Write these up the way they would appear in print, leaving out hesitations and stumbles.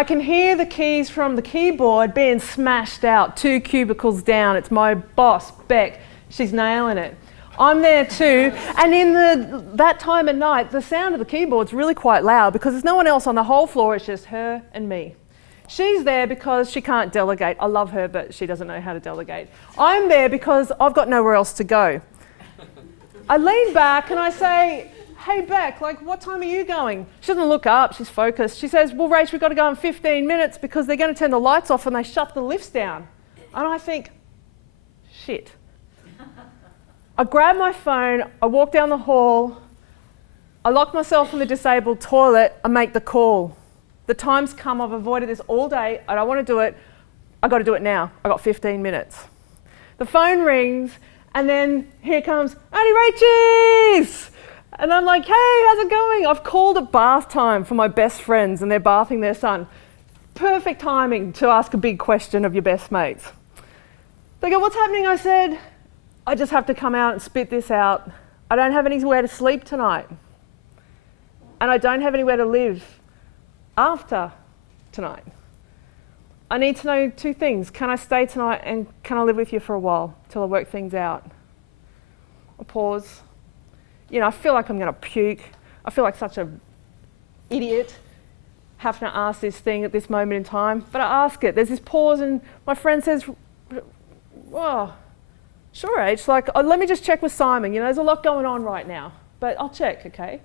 I can hear the keys from the keyboard being smashed out 2 cubicles down. It's my boss, Beck. She's nailing it. I'm there too, and in that time of night, the sound of the keyboard's really quite loud because there's no one else on the whole floor, it's just her and me. She's there because she can't delegate. I love her, but she doesn't know how to delegate. I'm there because I've got nowhere else to go. I lean back and I say, hey Beck, like, what time are you going? She doesn't look up, she's focused. She says, well, Rach, we've got to go in 15 minutes because they're going to turn the lights off and they shut the lifts down. And I think, shit. I grab my phone, I walk down the hall, I lock myself in the disabled toilet, I make the call. The time's come, I've avoided this all day, I don't want to do it, I've got to do it now, I've got 15 minutes. The phone rings, and then here comes, Auntie Rachie's! And I'm like, hey, how's it going? I've called at bath time for my best friends, and they're bathing their son. Perfect timing to ask a big question of your best mates. They go, what's happening? I said, I just have to come out and spit this out. I don't have anywhere to sleep tonight. And I don't have anywhere to live after tonight. I need to know 2 things. Can I stay tonight and can I live with you for a while till I work things out? I pause. You know, I feel like I'm going to puke. I feel like such an idiot having to ask this thing at this moment in time. But I ask it. There's this pause and my friend says, oh, sure, H. Like, let me just check with Simon. You know, there's a lot going on right now, but I'll check, okay?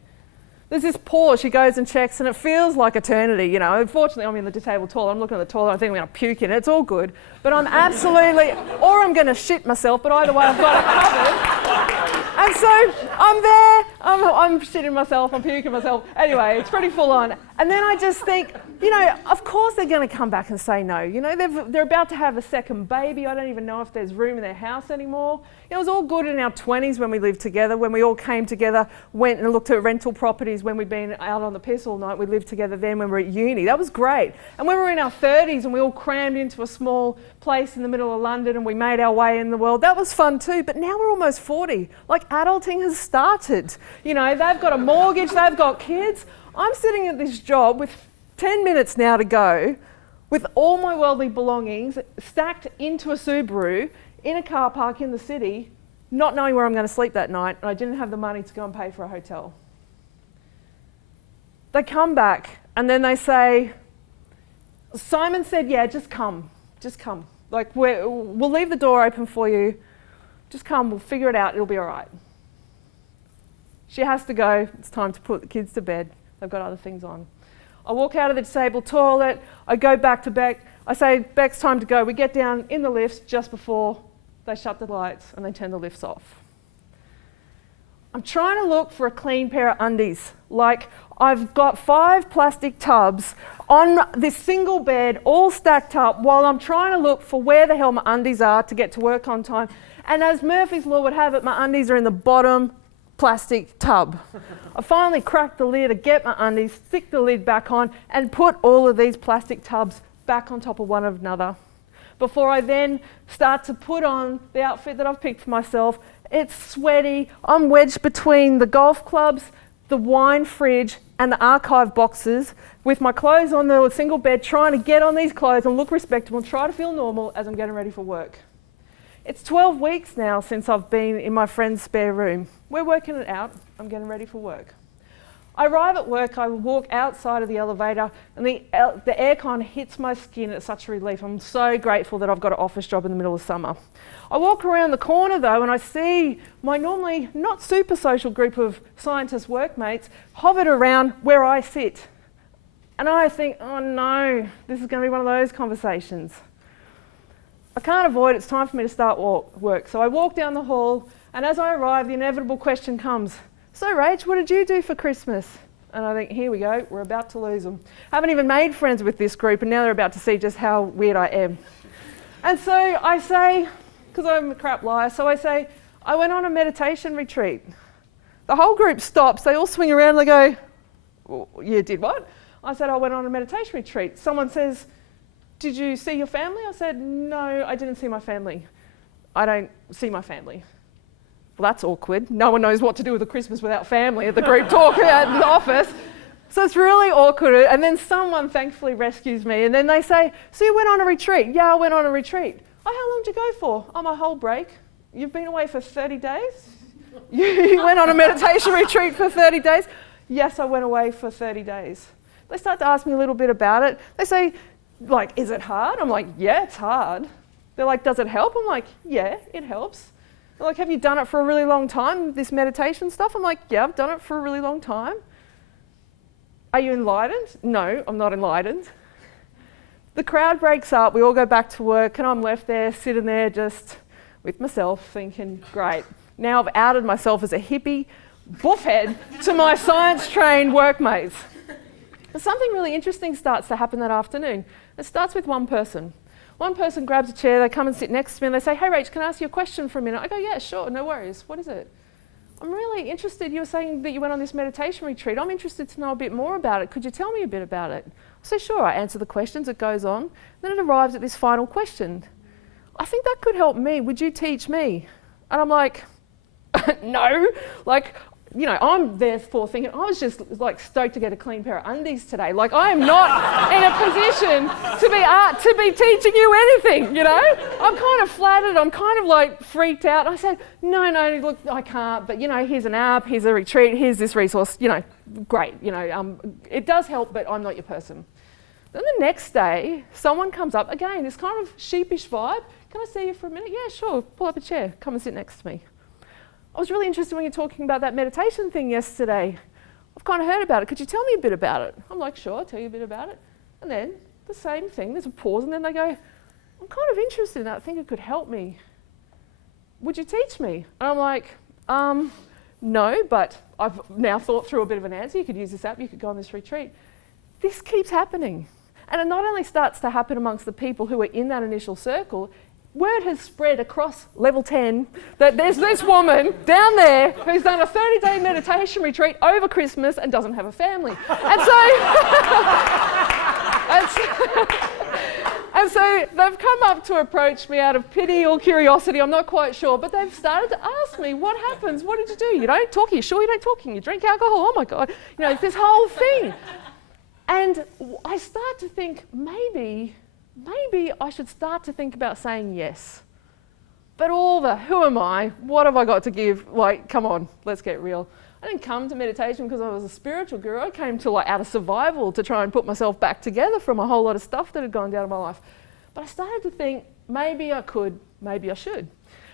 There's this pause. She goes and checks, and it feels like eternity. You know, unfortunately, I'm in the disabled toilet. I'm looking at the toilet. I think I'm going to puke in it. It's all good, but I'm absolutely, or I'm going to shit myself. But either way, I've got it covered. And so I'm there. I'm shitting myself. I'm puking myself. Anyway, it's pretty full on. And then I just think, you know, of course they're going to come back and say no. You know, they're about to have a second baby. I don't even know if there's room in their house anymore. It was all good in our 20s when we lived together, when we all came together, went and looked at rental properties when we'd been out on the piss all night. We lived together then when we were at uni. That was great. And when we were in our 30s and we all crammed into a small place in the middle of London and we made our way in the world, that was fun too. But now we're almost 40. Like, adulting has started. You know, they've got a mortgage, they've got kids. I'm sitting at this job with 10 minutes now to go, with all my worldly belongings stacked into a Subaru in a car park in the city, not knowing where I'm going to sleep that night, and I didn't have the money to go and pay for a hotel. They come back and then they say, Simon said, yeah, just come. Like, we'll leave the door open for you. Just come, we'll figure it out, it'll be all right. She has to go, it's time to put the kids to bed. They've got other things on. I walk out of the disabled toilet, I go back to Beck, I say, Beck's time to go. We get down in the lifts just before they shut the lights and they turn the lifts off. I'm trying to look for a clean pair of undies. Like, I've got 5 plastic tubs on this single bed, all stacked up, while I'm trying to look for where the hell my undies are to get to work on time. And as Murphy's Law would have it, my undies are in the bottom plastic tub. I finally cracked the lid to get my undies, stick the lid back on, and put all of these plastic tubs back on top of one another. Before I then start to put on the outfit that I've picked for myself. It's sweaty, I'm wedged between the golf clubs, the wine fridge, and the archive boxes, with my clothes on the single bed, trying to get on these clothes and look respectable and try to feel normal as I'm getting ready for work. It's 12 weeks now since I've been in my friend's spare room. We're working it out. I'm getting ready for work. I arrive at work, I walk outside of the elevator, and the aircon hits my skin. It's such a relief. I'm so grateful that I've got an office job in the middle of summer. I walk around the corner though, and I see my normally not super social group of scientist workmates hovered around where I sit. And I think, oh no, this is going to be one of those conversations. I can't avoid it. It's time for me to start work. So I walk down the hall, and as I arrive, the inevitable question comes, so Rach, what did you do for Christmas? And I think, here we go, we're about to lose them. I haven't even made friends with this group, and now they're about to see just how weird I am. And so I say, because I'm a crap liar, so I say, I went on a meditation retreat. The whole group stops, they all swing around and they go, well, you did what? I said, I went on a meditation retreat. Someone says, did you see your family? I said, no, I didn't see my family. I don't see my family. Well, that's awkward. No one knows what to do with a Christmas without family at the group talk at the office. So it's really awkward. And then someone thankfully rescues me. And then they say, so you went on a retreat? Yeah, I went on a retreat. Oh, how long did you go for? Oh, my whole break. You've been away for 30 days? You went on a meditation retreat for 30 days? Yes, I went away for 30 days. They start to ask me a little bit about it. They say, like, is it hard? I'm like, yeah, it's hard. They're like, does it help? I'm like, yeah, it helps. They're like, have you done it for a really long time, this meditation stuff? I'm like, yeah, I've done it for a really long time. Are you enlightened? No, I'm not enlightened. The crowd breaks up, we all go back to work, and I'm left there, sitting there just with myself, thinking, great. Now I've outed myself as a hippie buffhead to my science-trained workmates. But something really interesting starts to happen that afternoon. It starts with one person. One person grabs a chair, they come and sit next to me and they say, hey Rach, can I ask you a question for a minute? I go, yeah, sure, no worries. What is it? I'm really interested, you were saying that you went on this meditation retreat. I'm interested to know a bit more about it. Could you tell me a bit about it? I say, sure, I answer the questions, it goes on. Then it arrives at this final question. I think that could help me, would you teach me? And I'm like, no, like, you know, I'm therefore thinking, I was just like stoked to get a clean pair of undies today. Like, I am not in a position to be teaching you anything, you know? I'm kind of flattered, I'm kind of like freaked out. I said, no, look, I can't, but you know, here's an app, here's a retreat, here's this resource, you know, great, you know, it does help, but I'm not your person. Then the next day, someone comes up, again, this kind of sheepish vibe. Can I see you for a minute? Yeah, sure, pull up a chair, come and sit next to me. I was really interested when you were talking about that meditation thing yesterday. I've kind of heard about it. Could you tell me a bit about it? I'm like, sure, I'll tell you a bit about it. And then the same thing, there's a pause, and then they go, I'm kind of interested in that. I think it could help me. Would you teach me? And I'm like, no, but I've now thought through a bit of an answer. You could use this app, you could go on this retreat. This keeps happening. And it not only starts to happen amongst the people who are in that initial circle, word has spread across level 10 that there's this woman down there who's done a 30-day meditation retreat over Christmas and doesn't have a family. And so they've come up to approach me out of pity or curiosity, I'm not quite sure, but they've started to ask me, what happens? What did you do? You don't talk? Are you sure you don't talk? You drink alcohol? Oh my God. You know, this whole thing. And I start to think, maybe I should start to think about saying yes. But who am I? What have I got to give? Like, come on, let's get real. I didn't come to meditation because I was a spiritual guru. I came to out of survival to try and put myself back together from a whole lot of stuff that had gone down in my life. But I started to think, maybe I could, maybe I should.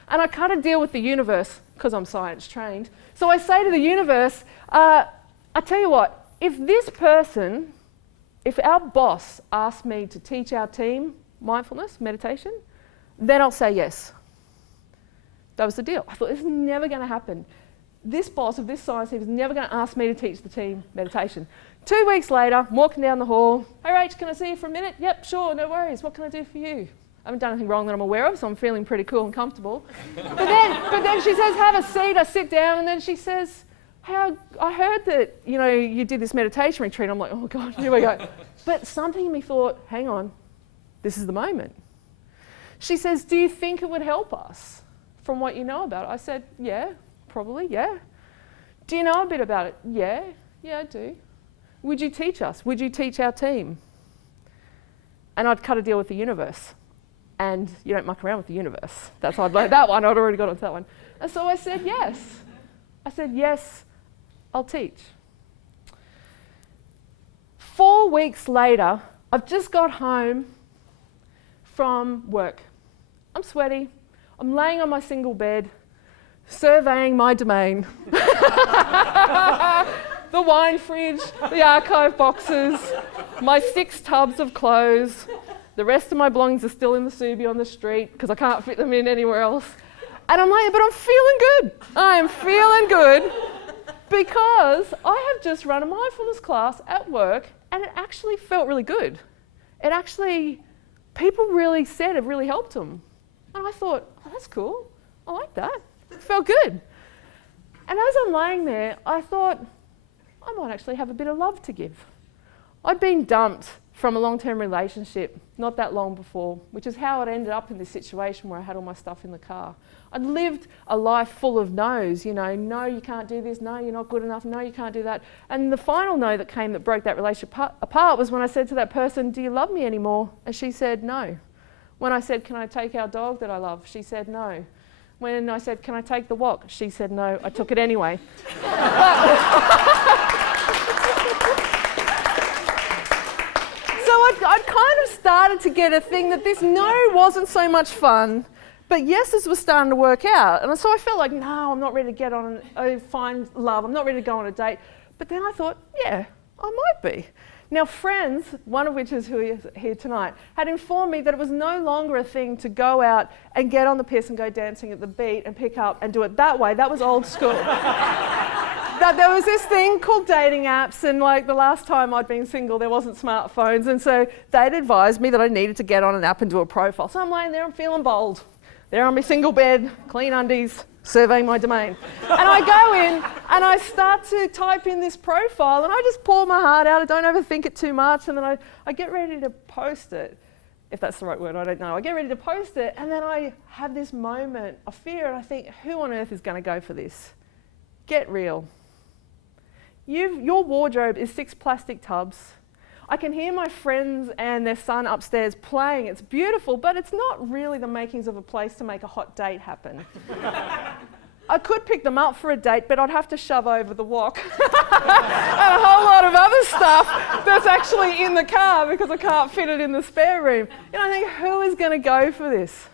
And I kind of deal with the universe because I'm science trained. So I say to the universe, I tell you what, if our boss asked me to teach our team mindfulness, meditation, then I'll say yes. That was the deal. I thought, this is never going to happen. This boss of this science team is never going to ask me to teach the team meditation. 2 weeks later, I'm walking down the hall. Hey Rach, can I see you for a minute? Yep, sure, no worries. What can I do for you? I haven't done anything wrong that I'm aware of, so I'm feeling pretty cool and comfortable. but then she says, have a seat. I sit down, and then she says, hey, I heard that, you know, you did this meditation retreat. I'm like, oh God, here we go. But something in me thought, hang on, this is the moment. She says, do you think it would help us from what you know about it? I said, yeah, probably, yeah. Do you know a bit about it? Yeah, I do. Would you teach us? Would you teach our team? And I'd cut a deal with the universe. And you don't muck around with the universe. That's why I'd learned that one. I'd already got onto that one. And so I said, yes. I said, yes, I'll teach. 4 weeks later, I've just got home from work. I'm sweaty. I'm laying on my single bed, surveying my domain. The wine fridge, the archive boxes, my 6 tubs of clothes. The rest of my belongings are still in the Subi on the street because I can't fit them in anywhere else. And I'm like, but I'm feeling good. I am feeling good because I have just run a mindfulness class at work and it actually felt really good. It actually, people really said it really helped them. And I thought, oh, that's cool. I like that. It felt good. And as I'm laying there, I thought, I might actually have a bit of love to give. I'd been dumped from a long-term relationship not that long before, which is how I ended up in this situation where I had all my stuff in the car. I'd lived a life full of no's, you know, no, you can't do this, no, you're not good enough, no, you can't do that. And the final no that came that broke that relationship apart was when I said to that person, do you love me anymore? And she said no. When I said, can I take our dog that I love? She said no. When I said, can I take the walk? She said no. I took it anyway. I'd kind of started to get a thing that this no wasn't so much fun, but yeses was starting to work out. And so I felt like, no, I'm not ready to get on and find love. I'm not ready to go on a date. But then I thought, yeah, I might be. Now, friends, one of which is who is here tonight, had informed me that it was no longer a thing to go out and get on the piss and go dancing at the beat and pick up and do it that way. That was old school. That there was this thing called dating apps, and like the last time I'd been single, there wasn't smartphones, and so they'd advised me that I needed to get on an app and do a profile. So I'm laying there, I'm feeling bold. There on my single bed, clean undies, surveying my domain. And I go in and I start to type in this profile, and I just pour my heart out. I don't overthink it too much, and then I get ready to post it. If that's the right word, I don't know. I get ready to post it, and then I have this moment of fear, and I think, who on earth is going to go for this? Get real. Your wardrobe is 6 plastic tubs. I can hear my friends and their son upstairs playing. It's beautiful, but it's not really the makings of a place to make a hot date happen. I could pick them up for a date, but I'd have to shove over the wok and a whole lot of other stuff that's actually in the car because I can't fit it in the spare room. And I think, who is going to go for this?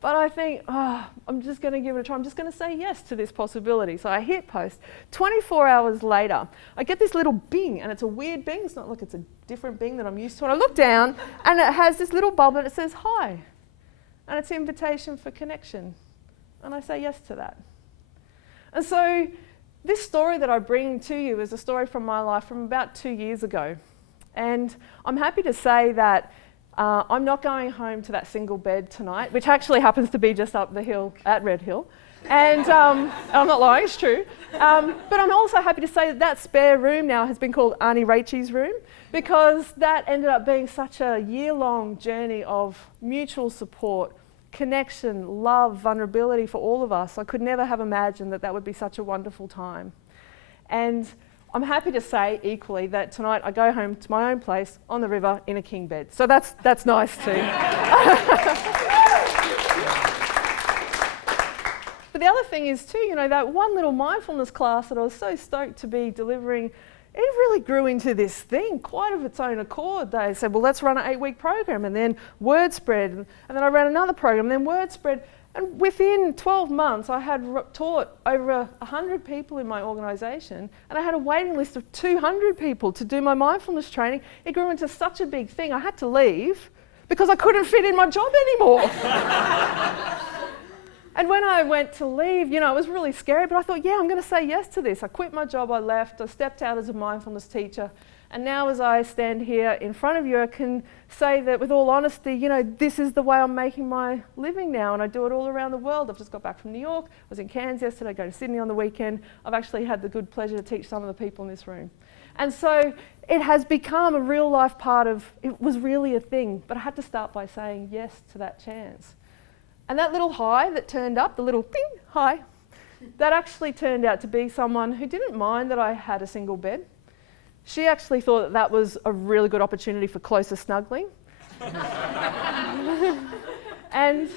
But I think, I'm just going to give it a try. I'm just going to say yes to this possibility. So I hit post. 24 hours later, I get this little bing, and it's a weird bing. It's not like it's a different bing that I'm used to. And I look down, and it has this little bubble, and it says hi. And it's an invitation for connection. And I say yes to that. And so this story that I bring to you is a story from my life from about 2 years ago. And I'm happy to say that I'm not going home to that single bed tonight, which actually happens to be just up the hill at Red Hill. And I'm not lying, it's true. But I'm also happy to say that that spare room now has been called Auntie Rachel's room, because that ended up being such a year-long journey of mutual support, connection, love, vulnerability for all of us. I could never have imagined that that would be such a wonderful time. And I'm happy to say equally that tonight I go home to my own place on the river in a king bed. So that's nice too. But the other thing is too, you know, that one little mindfulness class that I was so stoked to be delivering, it really grew into this thing quite of its own accord. They said, well, let's run an 8-week program, and then word spread, and then I ran another program, and then word spread. And within 12 months, I had taught over 100 people in my organisation, and I had a waiting list of 200 people to do my mindfulness training. It grew into such a big thing. I had to leave because I couldn't fit in my job anymore. And when I went to leave, you know, it was really scary, but I thought, yeah, I'm going to say yes to this. I quit my job, I left, I stepped out as a mindfulness teacher. And now as I stand here in front of you, I can say that with all honesty, you know, this is the way I'm making my living now, and I do it all around the world. I've just got back from New York. I was in Cairns yesterday, going to Sydney on the weekend. I've actually had the good pleasure to teach some of the people in this room. And so it has become a real life part of, it was really a thing, but I had to start by saying yes to that chance. And that little hi that turned up, the little ding, hi, that actually turned out to be someone who didn't mind that I had a single bed. She actually thought that that was a really good opportunity for closer snuggling. And,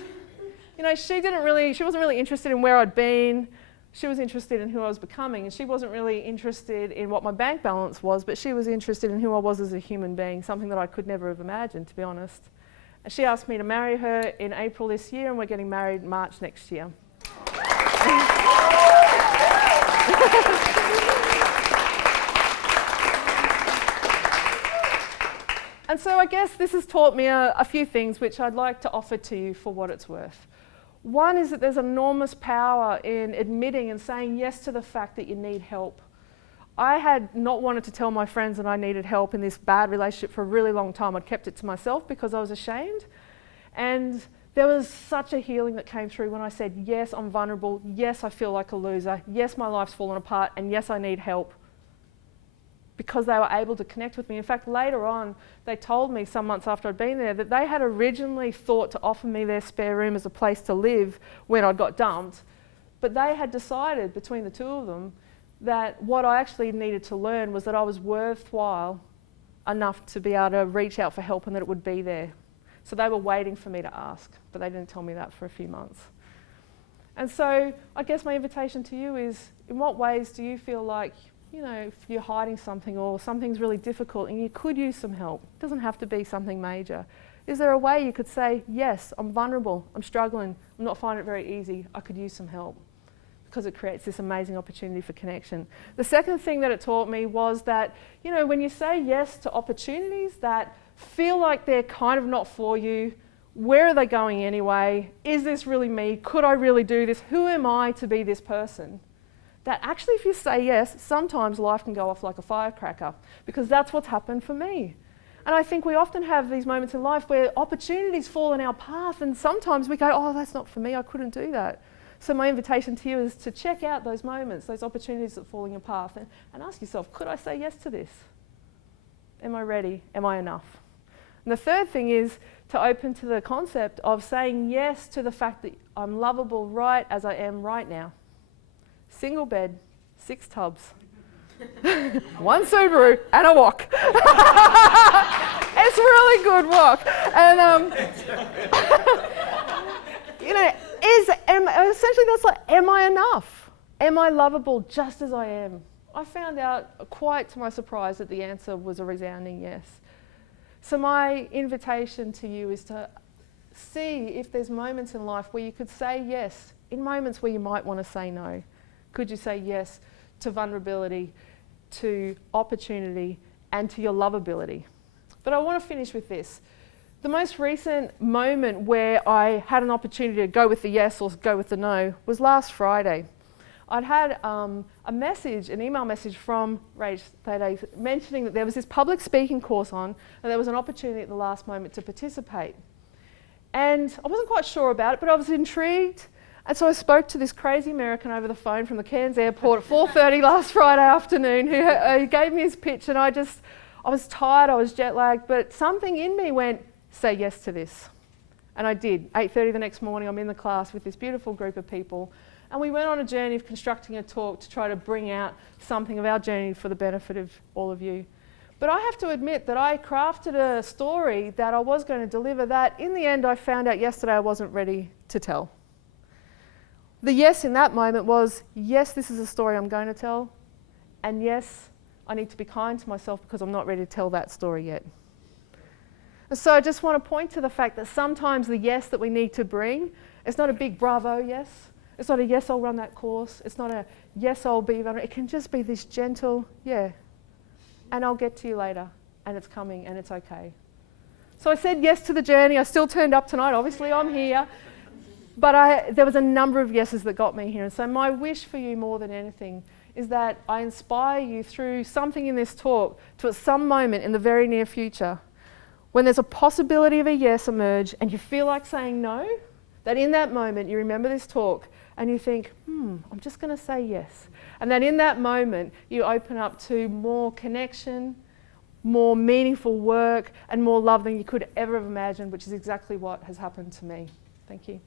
you know, she wasn't really interested in where I'd been. She was interested in who I was becoming, and she wasn't really interested in what my bank balance was, but she was interested in who I was as a human being, something that I could never have imagined, to be honest. And she asked me to marry her in April this year, and we're getting married March next year. And so I guess this has taught me a few things which I'd like to offer to you for what it's worth. One is that there's enormous power in admitting and saying yes to the fact that you need help. I had not wanted to tell my friends that I needed help in this bad relationship for a really long time. I'd kept it to myself because I was ashamed. And there was such a healing that came through when I said, yes, I'm vulnerable. Yes, I feel like a loser. Yes, my life's fallen apart. And yes, I need help. because they were able to connect with me. In fact, later on, they told me some months after I'd been there that they had originally thought to offer me their spare room as a place to live when I got dumped, but they had decided between the two of them that what I actually needed to learn was that I was worthwhile enough to be able to reach out for help and that it would be there. So they were waiting for me to ask, but they didn't tell me that for a few months. And so I guess my invitation to you is, in what ways do you feel like, you know, if you're hiding something or something's really difficult and you could use some help? It doesn't have to be something major. Is there a way you could say, yes, I'm vulnerable, I'm struggling, I'm not finding it very easy, I could use some help? Because it creates this amazing opportunity for connection. The second thing that it taught me was that, you know, when you say yes to opportunities that feel like they're kind of not for you, where are they going anyway? Is this really me? Could I really do this? Who am I to be this person? That actually, if you say yes, sometimes life can go off like a firecracker, because that's what's happened for me. And I think we often have these moments in life where opportunities fall in our path, and sometimes we go, oh, that's not for me, I couldn't do that. So my invitation to you is to check out those moments, those opportunities that fall in your path, and ask yourself, could I say yes to this? Am I ready? Am I enough? And the third thing is to open to the concept of saying yes to the fact that I'm lovable right as I am right now. Single bed, 6 tubs, 1 Subaru and a wok. It's a really good wok. And you know, essentially that's like, am I enough? Am I lovable just as I am? I found out, quite to my surprise, that the answer was a resounding yes. So my invitation to you is to see if there's moments in life where you could say yes, in moments where you might want to say no. Could you say yes to vulnerability, to opportunity, and to your lovability? But I want to finish with this. The most recent moment where I had an opportunity to go with the yes or go with the no was last Friday. I'd had a message, an email message from Rach mentioning that there was this public speaking course on and there was an opportunity at the last moment to participate. And I wasn't quite sure about it, but I was intrigued. And so I spoke to this crazy American over the phone from the Cairns airport at 4:30 last Friday afternoon who gave me his pitch, and I was tired, I was jet lagged, but something in me went, say yes to this. And I did. 8:30 the next morning, I'm in the class with this beautiful group of people, and we went on a journey of constructing a talk to try to bring out something of our journey for the benefit of all of you. But I have to admit that I crafted a story that I was going to deliver that in the end I found out yesterday I wasn't ready to tell. The yes in that moment was, yes, this is a story I'm going to tell, and yes, I need to be kind to myself because I'm not ready to tell that story yet. And so I just want to point to the fact that sometimes the yes that we need to bring, it's not a big bravo yes, it's not a yes, I'll run that course, it's not a yes, I'll be vulnerable, it can just be this gentle, yeah, and I'll get to you later, and it's coming, and it's okay. So I said yes to the journey. I still turned up tonight, obviously I'm here. But there was a number of yeses that got me here. And so my wish for you more than anything is that I inspire you through something in this talk to, at some moment in the very near future, when there's a possibility of a yes emerge and you feel like saying no, that in that moment you remember this talk and you think, I'm just going to say yes. And that in that moment you open up to more connection, more meaningful work, and more love than you could ever have imagined, which is exactly what has happened to me. Thank you.